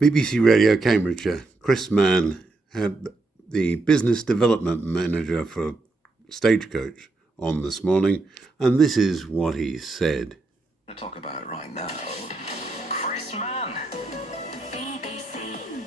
BBC Radio Cambridgeshire, Chris Mann, had the business development manager for Stagecoach on this morning, and this is what he said. To talk about it right now, Chris Mann. BBC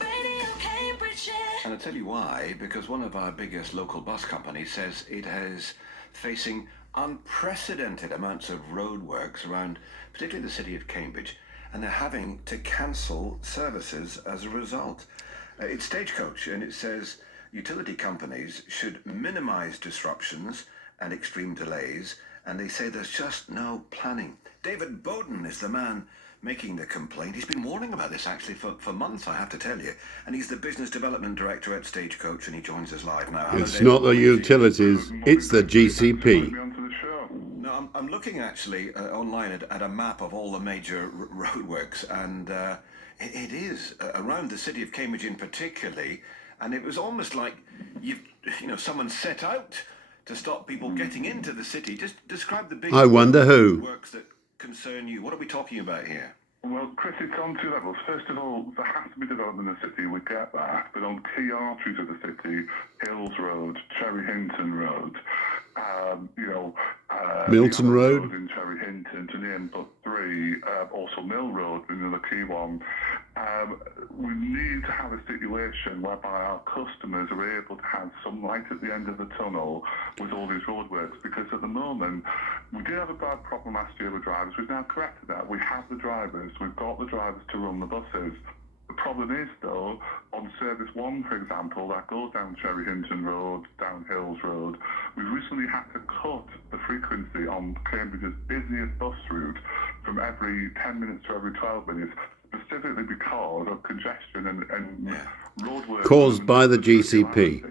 Radio Cambridgeshire. And I'll tell you why, because one of our biggest local bus companies says it is facing unprecedented amounts of roadworks around, particularly the city of Cambridge, and they're having to cancel services as a result. It's Stagecoach, and it says utility companies should minimise disruptions and extreme delays, and they say there's just no planning. David Bowden is the man making the complaint. He's been warning about this actually for months, I have to tell you, and he's the business development director at Stagecoach, and he joins us live now. It's David. Not the utilities, it's the GCP. No, I'm looking actually online at a map of all the major roadworks, and it is around the city of Cambridge in particularly, and it was almost like someone set out to stop people getting into the city. Just describe the big works that concern you. What are we talking about here? Well, Chris, it's on two levels. First of all, there has to be development in the city, we get that, but on key arteries of the city, Hills Road, Cherry Hinton Road, Milton Road in Cherry Hinton, to name but three, also Mill Road being another key one. We need to have a situation whereby our customers are able to have some light at the end of the tunnel with all these roadworks, because at the moment we did have a bad problem last year with drivers. We've now corrected that. We have the drivers, we've got the drivers to run the buses. The problem is, though, on Service 1, for example, that goes down Cherry Hinton Road, down Hills Road, we've recently had to cut the frequency on Cambridge's busiest bus route from every 10 minutes to every 12 minutes, specifically because of congestion and roadwork caused by the GCP,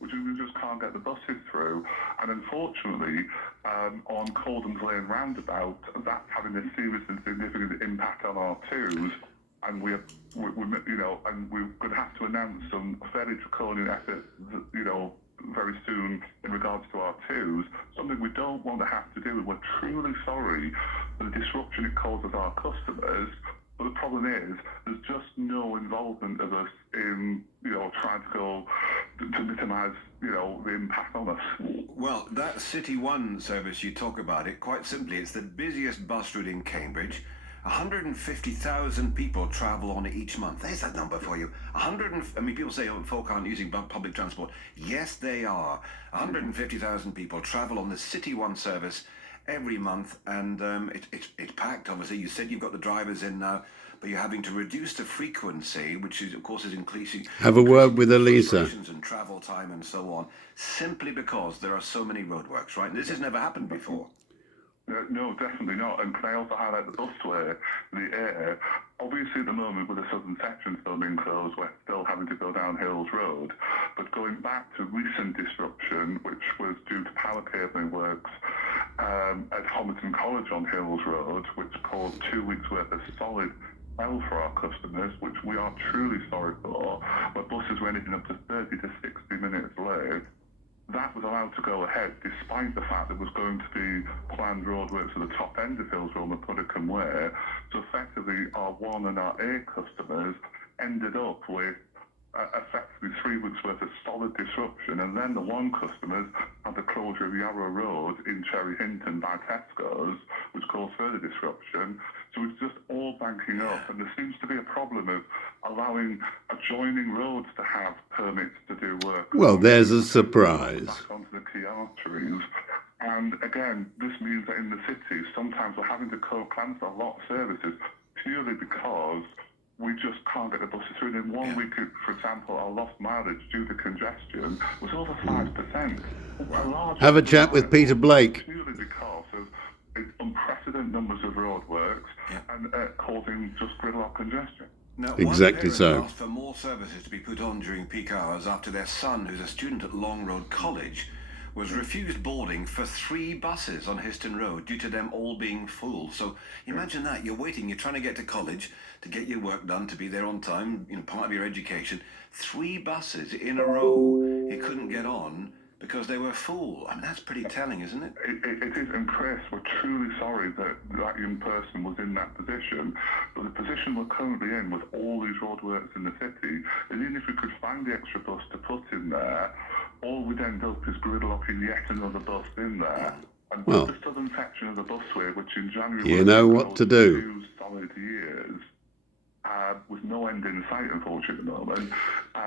which we just can't get the buses through. And unfortunately, on Caldham's Lane roundabout, that's having a serious and significant impact on our twos. And we're going to have to announce some fairly draconian efforts, very soon in regards to our twos, something we don't want to have to do. We're truly sorry for the disruption it causes our customers, but the problem is there's just no involvement of us in, trying to go to minimise, the impact on us. Well, that City 1 service you talk about, it quite simply, it's the busiest bus route in Cambridge. 150,000 people travel on it each month. There's that number for you. People say, folk aren't using public transport. Yes, they are. 150,000 people travel on the City 1 service every month, and it's packed, obviously. You said you've got the drivers in now, but you're having to reduce the frequency, which is, of course, is increasing. Have a word with Elisa. And travel time and so on, simply because there are so many roadworks, right? And this has never happened before. No, definitely not. And can I also highlight the busway, the air? Obviously, at the moment, with the southern section still being closed, we're still having to go down Hills Road. But going back to recent disruption, which was due to power cabling works at Homerton College on Hills Road, which caused 2 weeks' worth of solid hell for our customers, which we are truly sorry for, where buses were anything up to 30 to 60 minutes late. That was allowed to go ahead despite the fact there was going to be planned roadworks at the top end of Hills Road and Puddicombe Way. So effectively our 1 and our A customers ended up with effectively 3 weeks worth of solid disruption, and then the 1 customers had the closure of Yarrow Road in Cherry Hinton by Tesco's, which caused further disruption. So it's just all banking up, and there seems to be a problem of allowing adjoining roads to have permits to do work. Well, there's a surprise. Back onto the key arteries. And again, this means that in the cities, sometimes we're having to cancel a lot of services purely because we just can't get the buses through. In 1 week, for example, our lost mileage due to congestion was over 5%. Have a chat with Peter Blake. Purely because of unprecedented numbers of roadworks and causing just gridlock congestion. Now, exactly so. Asked for more services to be put on during peak hours after their son, who's a student at Long Road College, was refused boarding for 3 buses on Histon Road due to them all being full. So imagine that. You're waiting, you're trying to get to college to get your work done, to be there on time, part of your education. 3 buses in a row he couldn't get on because they were full. I mean, that's pretty telling, isn't it? It is, and Chris, we're truly sorry that that young person was in that position, but the position we're currently in with all these roadworks in the city, and even if we could find the extra bus to put in there, all we'd end up is gridlocking yet another bus in there. And Well, the southern section of the busway, which in January you was know what to do. 2 solid years, with no end in sight, unfortunately, at the moment.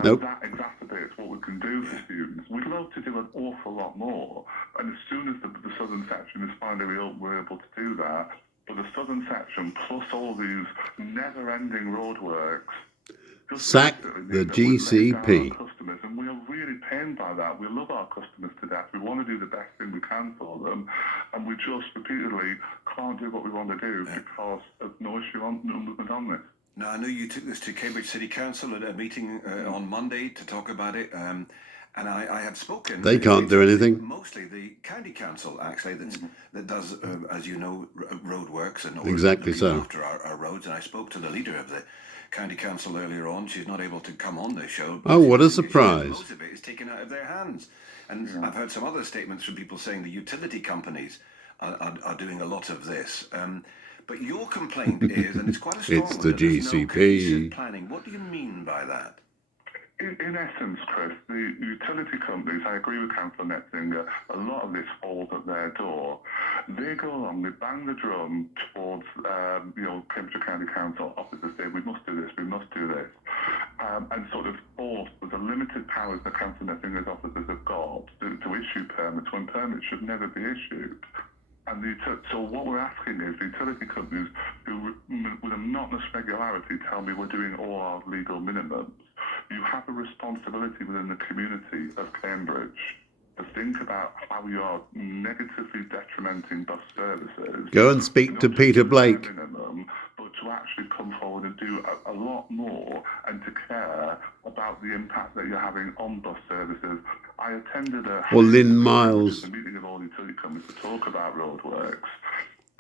Nope. That exacerbates what we can do for students. We'd love to do an awful lot more, and as soon as the southern section is finally up, we're able to do that. But the southern section, plus all these never-ending roadworks, Sack the GCP. customers, and we are really pained by that. We love our customers to death. We want to do the best thing we can for them, and we just repeatedly can't do what we want to do because of no movement on this. Now, I know you took this to Cambridge City Council at a meeting on Monday to talk about it, and I have spoken. They can't do anything. Mostly the county council, actually, that does, as you know, roadworks and Exactly looking so. after our roads. And I spoke to the leader of the county council earlier on. She's not able to come on the show. Oh, what a surprise. Most of it is taken out of their hands. And I've heard some other statements from people saying the utility companies are doing a lot of this. But your complaint is, and it's quite a strong It's one, the that there's no GCP. cohesive planning. What do you mean by that? In essence, Chris, the utility companies, I agree with Councillor Netzinger, a lot of this falls at their door. They go along, they bang the drum towards, Cambridgeshire County Council officers say, we must do this, and sort of force with the limited powers that Councillor Netzinger's officers have got to issue permits when permits should never be issued. And so what we're asking is the utility companies who, with a monotonous regularity, tell me we're doing all our legal minimums. You have a responsibility within the community of Cambridge to think about how you are negatively detrimenting bus services. Go and speak to Peter Blake. Minimum, but to actually come forward and do a lot more and to care about the impact that you're having on bus services. I attended a Lynn Miles. meeting of all utility companies to talk about roadworks,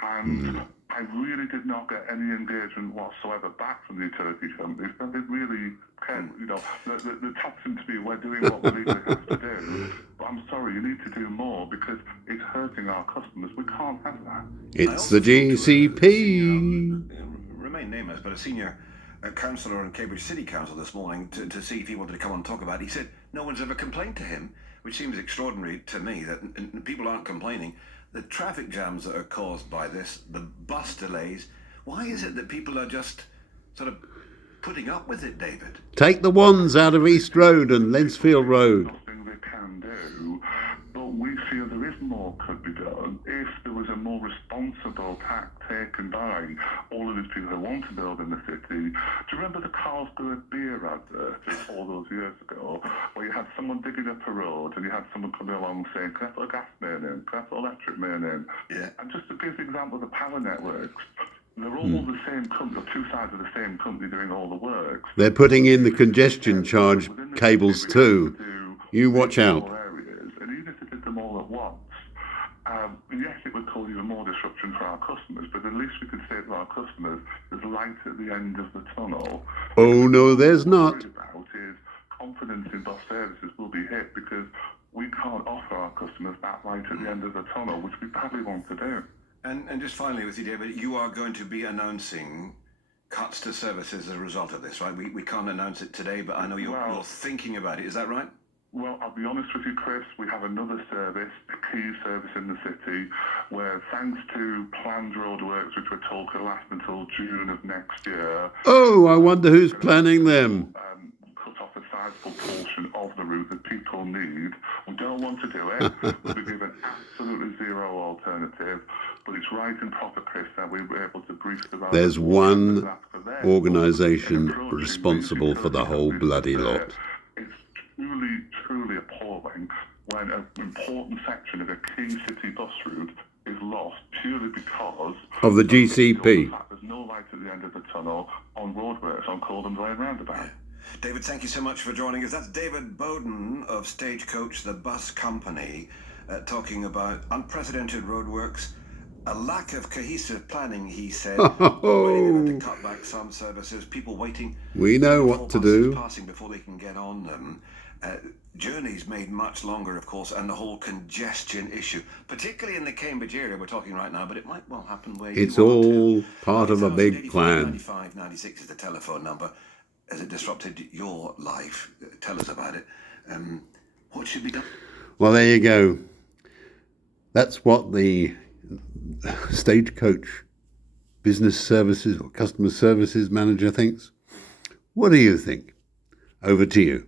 and I really did not get any engagement whatsoever back from the utility companies. But they really can, the top seem to be we're doing what we legally have to do. But I'm sorry, you need to do more because it's hurting our customers. We can't have that. It's the GCP. Remain nameless, but a senior councillor in Cambridge City Council this morning to see if he wanted to come and talk about it. He said no one's ever complained to him, which seems extraordinary to me that people aren't complaining. The traffic jams that are caused by this, the bus delays, why is it that people are just sort of putting up with it, David? Take the ones out of East Road and Lensfield Road. Nothing they can do, but we feel there is more could be done if there was a more responsible tack taken by all of these people who want to build in the city. Do you remember the Carlsberg beer advert all those years ago, where you had someone digging up a road and you had someone coming along saying, can I put a gas main in? Can I put electric main in? Yeah. And just to give the example of the power networks, they're all the same company, two sides of the same company doing all the works. They're putting in the congestion charge cables too. You watch out. Areas, and even if they did them all at once, yes, it would cause even more disruption for our customers, but at least we could say to our customers, there's light at the end of the tunnel. Oh no, there's not. What we're worried about is confidence in bus services will be hit because we can't offer our customers that light at the end of the tunnel, which we badly want to do. And just finally with you, David, you are going to be announcing cuts to services as a result of this, right? We can't announce it today, but I know you're thinking about it. Is that right? Well, I'll be honest with you, Chris, we have another service, a key service in the city, where thanks to planned roadworks, which we're told could last until June of next year. Oh, I wonder who's planning them. Cut off a sizable portion of the route that people need. We don't want to do it. We'll be given absolutely zero alternative. But it's right and proper, Chris, that we were able to brief the... There's one organisation responsible for the whole bloody lot. It's truly, truly appalling when an important section of a key city bus route is lost purely because of the GCP. There's no light at the end of the tunnel on roadworks on Coldham Lane roundabout. David, thank you so much for joining us. That's David Bowden of Stagecoach, the bus company, talking about unprecedented roadworks, a lack of cohesive planning, he said. To cut back some services, people waiting. We know what to do. Passing before they can get on them. Journeys made much longer, of course, and the whole congestion issue, particularly in the Cambridge area we're talking right now, but it might well happen where It's you are too. all part of a big plan. 95 96 is the telephone number. Has it disrupted your life? Tell us about it. What should be done? Well, there you go. That's what the Stagecoach business services or customer services manager thinks. What do you think? Over to you.